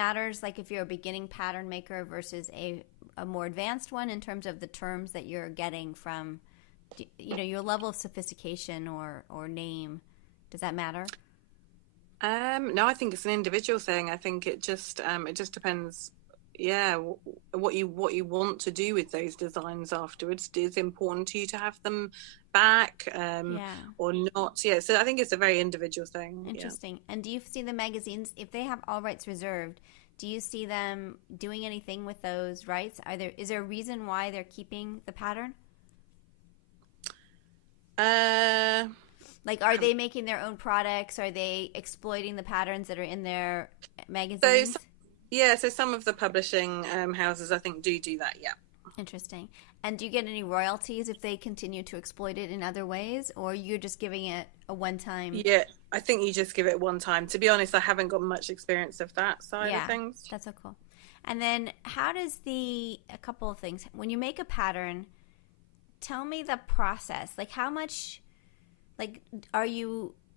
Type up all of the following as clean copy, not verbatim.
matters, like if you're a beginning pattern maker versus a more advanced one in terms of the terms that you're getting from, your level of sophistication or name? Does that matter? No, I think it's an individual thing. I think it just depends. Yeah, what you want to do with those designs afterwards. Is it important to you to have them back, Yeah. or not? Yeah, so I think it's a very individual thing. Interesting. And do you see the magazines, if they have all rights reserved, do you see them doing anything with those rights? Is there a reason why they're keeping the pattern? Like, are they making their own products? Are they exploiting the patterns that are in their magazines? So some of the publishing houses, I think, do that. Yeah. Interesting. And do you get any royalties if they continue to exploit it in other ways, or you're just giving it a one-time? Yeah, I think you just give it one time. To be honest, I haven't got much experience of that side of things. That's so cool. And then how does a couple of things. When you make a pattern, tell me the process. Like how much, like,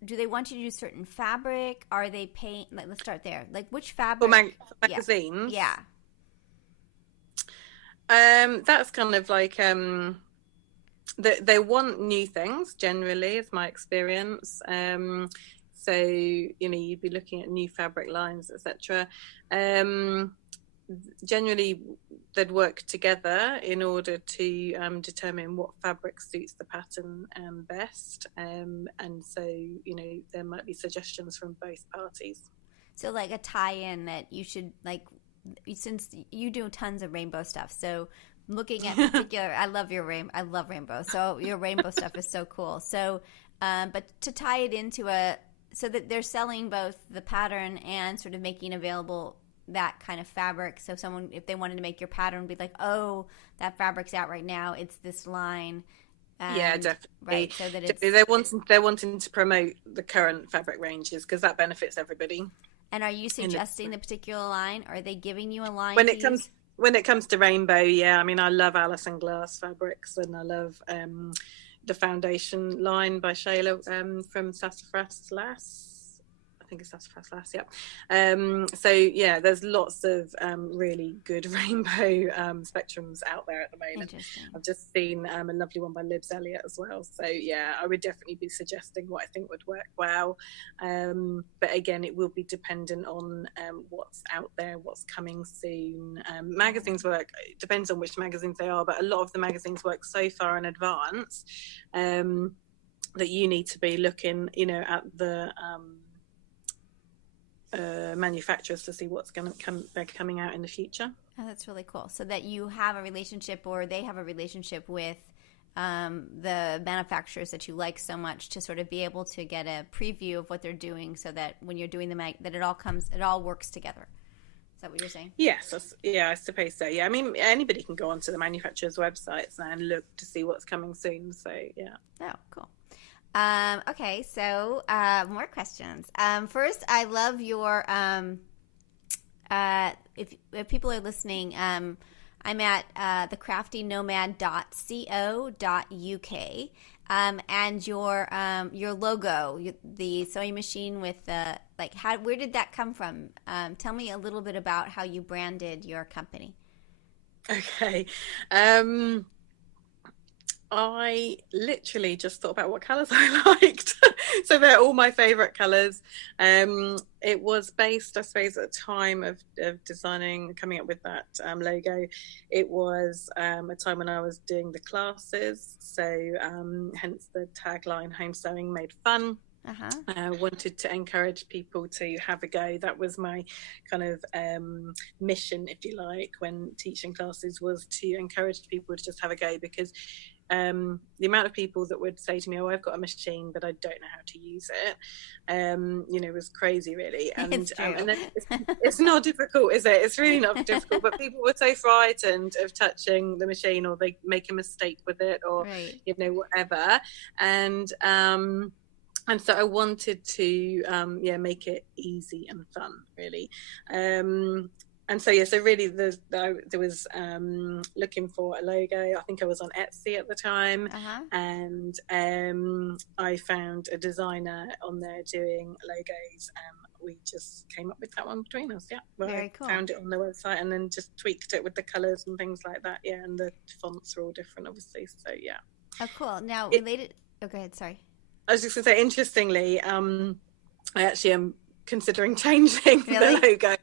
do they want you to use certain fabric? Are they paying, like, let's start there. Like which fabric? For magazines? Yeah. That's kind of like, they want new things generally, is my experience. So, you'd be looking at new fabric lines, etc. Generally, they'd work together in order to determine what fabric suits the pattern best. And so, there might be suggestions from both parties. So like a tie-in that you should, like, since you do tons of rainbow stuff, so looking at particular, I love rainbow. So your rainbow stuff is so cool. So, but to tie it into so that they're selling both the pattern and sort of making available that kind of fabric. So someone, if they wanted to make your pattern, would be like, oh, that fabric's out right now. It's this line. Yeah, definitely. Right. So that they're wanting to promote the current fabric ranges because that benefits everybody. And are you suggesting the particular line? Are they giving you a line? When it comes to rainbow, yeah. I mean, I love Alison Glass fabrics, and I love the foundation line by Shayla from Sassafras Lass. I think it's Sassafras Lass, yeah. So yeah, there's lots of really good rainbow spectrums out there at the moment. I've just seen a lovely one by Libs Elliott as well. So yeah, I would definitely be suggesting what I think would work well. But again, it will be dependent on what's out there, what's coming soon. Magazines work, it depends on which magazines they are, but a lot of the magazines work so far in advance that you need to be looking, at the manufacturers to see what's going to they're coming out in the future. Oh, that's really cool. So that you have a relationship, or they have a relationship with the manufacturers that you like so much, to sort of be able to get a preview of what they're doing, so that when you're doing that it all works together. Is that what you're saying? Yes, yeah, I suppose so. Yeah, I mean, anybody can go onto the manufacturers' websites and look to see what's coming soon. So yeah. Oh, cool. Okay, so more questions. First, I love your if people are listening, I'm at thecraftynomad.co.uk, and your logo, the sewing machine with the, like, where did that come from? Tell me a little bit about how you branded your company. Okay. I literally just thought about what colours I liked. So they're all my favourite colours. It was based, I suppose, at the time of designing, coming up with that logo. It was a time when I was doing the classes. So hence the tagline, Home Sewing Made Fun. I wanted to encourage people to have a go. That was my kind of mission, if you like, when teaching classes, was to encourage people to just have a go, because the amount of people that would say to me, oh, I've got a machine but I don't know how to use it, was crazy, really. And and then it's not difficult, is it? It's really not difficult, but people were so frightened of touching the machine, or they make a mistake with it, or whatever. And so I wanted to make it easy and fun, really. And so so really there was looking for a logo. I think I was on Etsy at the time, and I found a designer on there doing logos we just came up with that one between us. Yeah, well, Very cool. I found it on the website and then just tweaked it with the colours and things like that. Yeah, and the fonts are all different, obviously. So yeah. Oh, cool. Now related. Oh, go ahead. Sorry. I was just going to say, interestingly, I actually am considering changing Really? the logo.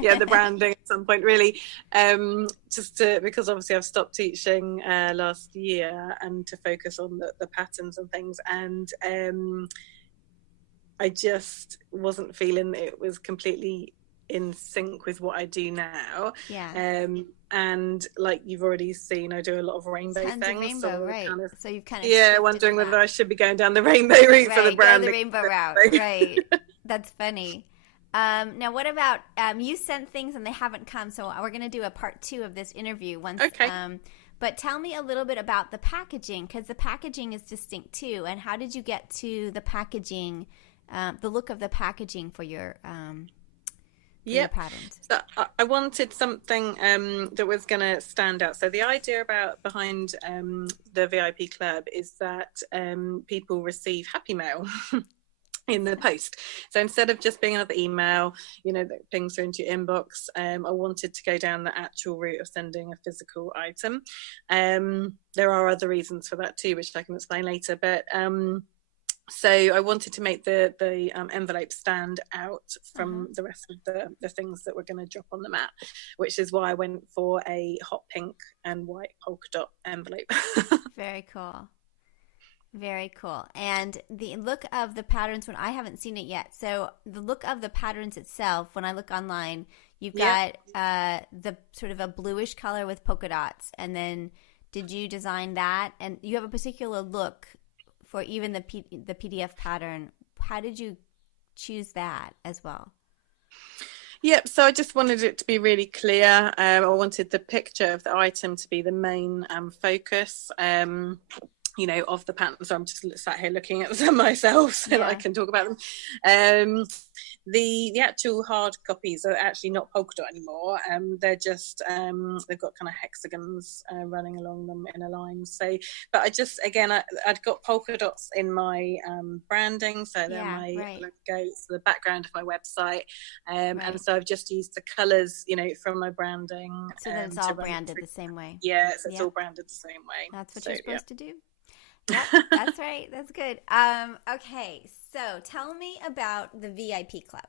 Yeah, the branding at some point, really, because obviously I've stopped teaching last year, and to focus on the patterns and things, and I just wasn't feeling it was completely in sync with what I do now. Yeah. And like you've already seen, I do a lot of rainbow Tons things. Of rainbow, right? So you've kind of wondering whether I should be going down the rainbow route for the brand. Go the rainbow route, right? That's funny. Now, what about you sent things and they haven't come, so we're going to do a part 2 of this interview once. Okay. But tell me a little bit about the packaging, because the packaging is distinct too. And how did you get to the packaging, the look of the packaging for your your patterns? So I wanted something that was going to stand out. So the idea behind the VIP club is that people receive happy mail in the post. So instead of just being another email, that pings through into your inbox, I wanted to go down the actual route of sending a physical item. There are other reasons for that too, which I can explain later, but so I wanted to make the envelope stand out from the rest of the things that we're going to drop on the mat, which is why I went for a hot pink and white polka dot envelope. Very cool. Very cool. And the look of the patterns, when I haven't seen it yet, so the look of the patterns itself, when I look online, you've got the sort of a bluish color with polka dots. And then did you design that? And you have a particular look for even the PDF pattern. How did you choose that as well? Yep, so I just wanted it to be really clear. I wanted the picture of the item to be the main focus, of the pattern. So I'm just sat here looking at them myself so that I can talk about them. The actual hard copies are actually not polka dot anymore. They're just they've got kind of hexagons running along them in a line. So, but I'd got polka dots in my branding, so they're my logos, the background of my website, and so I've just used the colours, from my branding. So then it's all branded the same way. Yeah, so it's all branded the same way. That's what you're supposed to do. Yep, that's right. That's good. Okay, so tell me about the VIP club.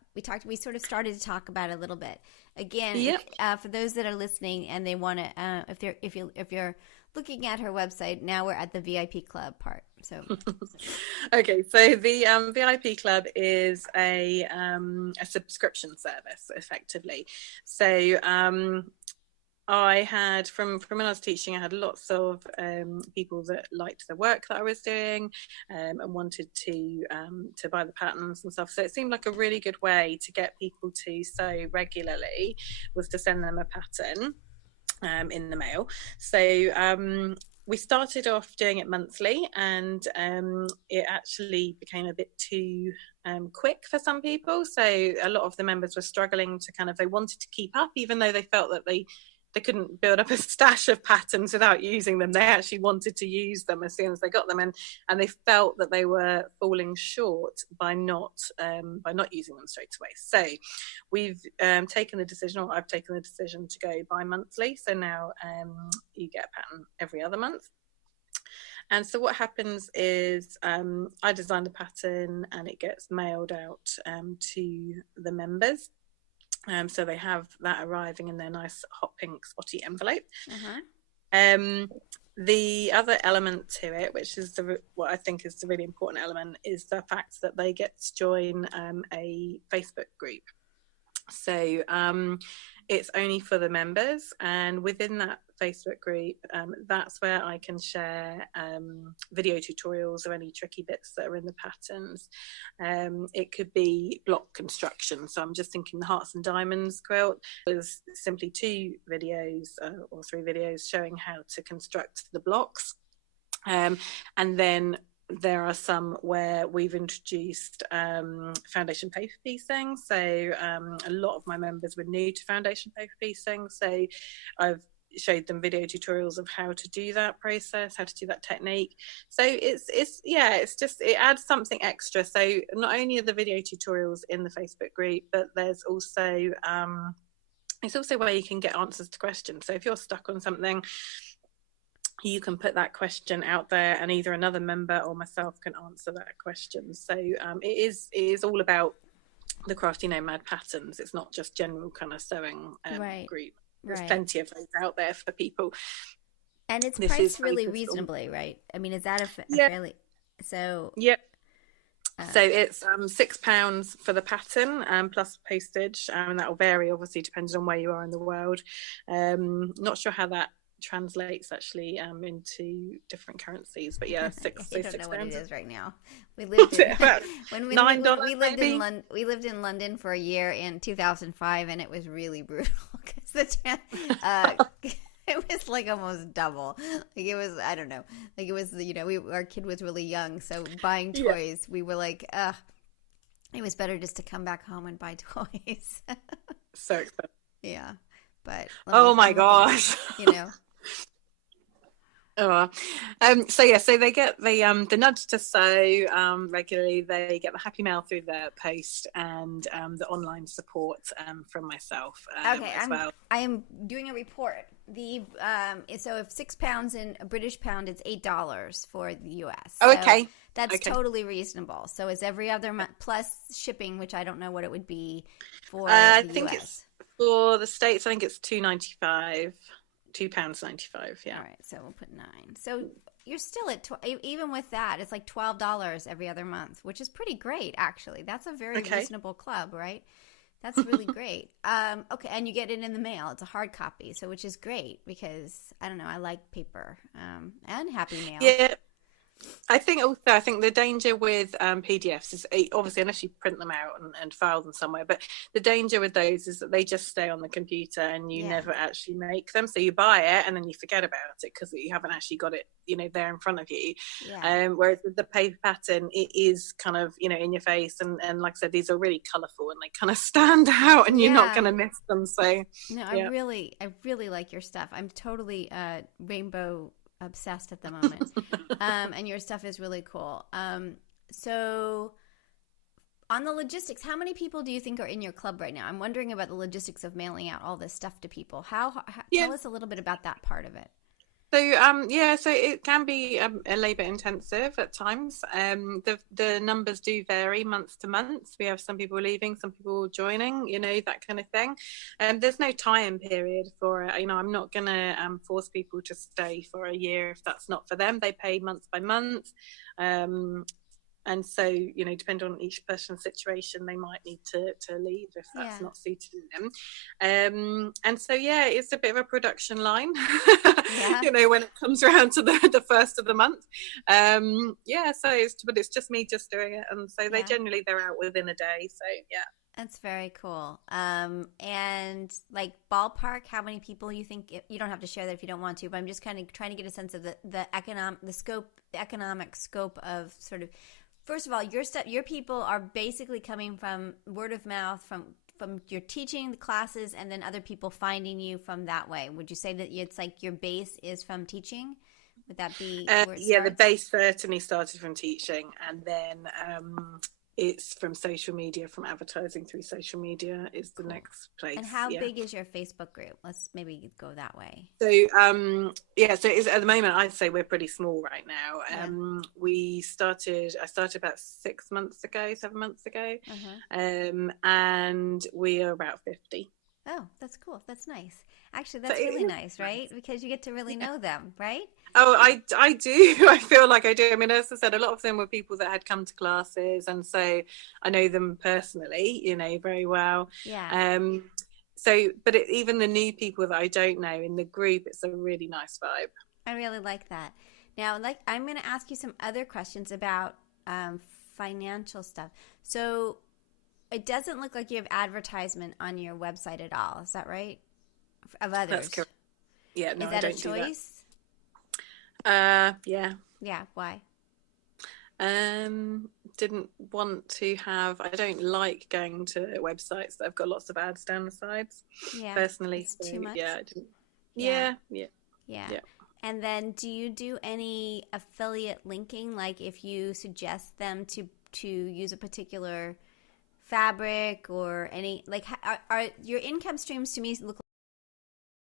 We sort of started to talk about it a little bit. Again, for those that are listening and they want to, if you're looking at her website, now we're at the VIP club part. So, okay, so the VIP club is a subscription service, effectively. So, I had from when I was teaching, I had lots of people that liked the work that I was doing and wanted to buy the patterns and stuff. So it seemed like a really good way to get people to sew regularly was to send them a pattern in the mail. So we started off doing it monthly, and it actually became a bit too quick for some people. So a lot of the members were struggling to they wanted to keep up, even though they felt that they couldn't build up a stash of patterns without using them. They actually wanted to use them as soon as they got them, and they felt that they were falling short by not using them straight away. So we've taken the decision, or I've taken the decision, to go bi-monthly. So now you get a pattern every other month. And so what happens is I design the pattern and it gets mailed out to the members. So they have that arriving in their nice hot pink spotty envelope. The other element to it, which is what I think is the really important element, is the fact that they get to join a Facebook group. So it's only for the members, and within that Facebook group, that's where I can share video tutorials or any tricky bits that are in the patterns. It could be block construction. So I'm just thinking the Hearts and Diamonds quilt was simply 2 videos or 3 videos showing how to construct the blocks. And then there are some where we've introduced foundation paper piecing. So a lot of my members were new to foundation paper piecing. So I've showed them video tutorials of how to do that process, how to do that technique. So it's just, it adds something extra. So not only are the video tutorials in the Facebook group, but there's also it's also where you can get answers to questions. So if you're stuck on something, you can put that question out there, and either another member or myself can answer that question. So it is all about the Crafty Nomad patterns. It's not just general kind of sewing group. There's plenty of those out there for people, and it's priced really reasonably, right? I mean, is that a fairly so? Yep. So it's £6 for the pattern, plus postage, and that will vary obviously depending on where you are in the world. Not sure how that translates actually into different currencies, but yeah, I don't know what it is right now. We lived in when we $9 we lived in London for a year in 2005, and it was really brutal because it was like almost double. Like it was, I don't know. Like it was, our kid was really young, so buying toys, we were like, it was better just to come back home and buy toys. So expensive. Yeah, but oh my gosh, Oh, so they get the nudge to sew regularly. They get the happy mail through their post, and the online support from myself as well. I am doing a report. So if £6 in a British pound, it's $8 for the US. Oh, okay. So that's totally reasonable. So it's every other month plus shipping, which I don't know what it would be for I the think US. It's for the States. I think it's £2.95. £2.95. Yeah. All right, so we'll put 9. So you're still at even with that, it's like $12 every other month, which is pretty great actually. That's a very reasonable club, right? That's really great. Okay, and you get it in the mail. It's a hard copy, so which is great because I don't know, I like paper and happy mail. Yeah. I think the danger with PDFs is obviously unless you print them out and file them somewhere, but the danger with those is that they just stay on the computer and you never actually make them. So you buy it and then you forget about it because you haven't actually got it, there in front of you. Yeah. Whereas with the paper pattern, it is kind of, in your face. And like I said, these are really colourful and they kind of stand out and you're not going to miss them. So no, I really like your stuff. I'm totally rainbow obsessed at the moment. And your stuff is really cool. So on the logistics, how many people do you think are in your club right now? I'm wondering about the logistics of mailing out all this stuff to people. Tell us a little bit about that part of it. So so it can be labour intensive at times. The numbers do vary month to month. We have some people leaving, some people joining, that kind of thing. There's no tie-in period for it. I'm not going to force people to stay for a year if that's not for them. They pay month by month. And so, depending on each person's situation, they might need to leave if that's not suited them. And so, it's a bit of a production line, when it comes around to the first of the month. But it's just me just doing it. And so they're out within a day. So, yeah. That's very cool. And like ballpark, how many people you think? You don't have to share that if you don't want to, but I'm just kind of trying to get a sense of the economic scope of sort of. First of all, your people are basically coming from word of mouth, from your teaching the classes, and then other people finding you from that way. Would you say that it's like your base is from teaching? Would that be where it starts? The base certainly started from teaching, and then it's from social media, from advertising through social media is the next place. And how big is your Facebook group? Let's maybe go that way. So so it's, at the moment I'd say we're pretty small right now. I started about 7 months ago, and we are about 50. Oh, that's cool. That's nice. Actually, that's really nice, right? Because you get to really know them, right? Oh, I do. I feel like I do. I mean, as I said, a lot of them were people that had come to classes, and so I know them personally, very well. Yeah. But even the new people that I don't know in the group, it's a really nice vibe. I really like that. Now, I'm going to ask you some other questions about financial stuff. So it doesn't look like you have advertisement on your website at all. Is that right? Of others? That's correct. Yeah, no, Is that I don't a choice? Yeah. Yeah, why? Didn't want to have. I don't like going to websites that have got lots of ads down the sides. Yeah, personally. it's too much. Yeah, I didn't. Yeah, yeah, Yeah. yeah. And then do you do any affiliate linking? Like if you suggest them to use a particular fabric or any, like, are your income streams to me look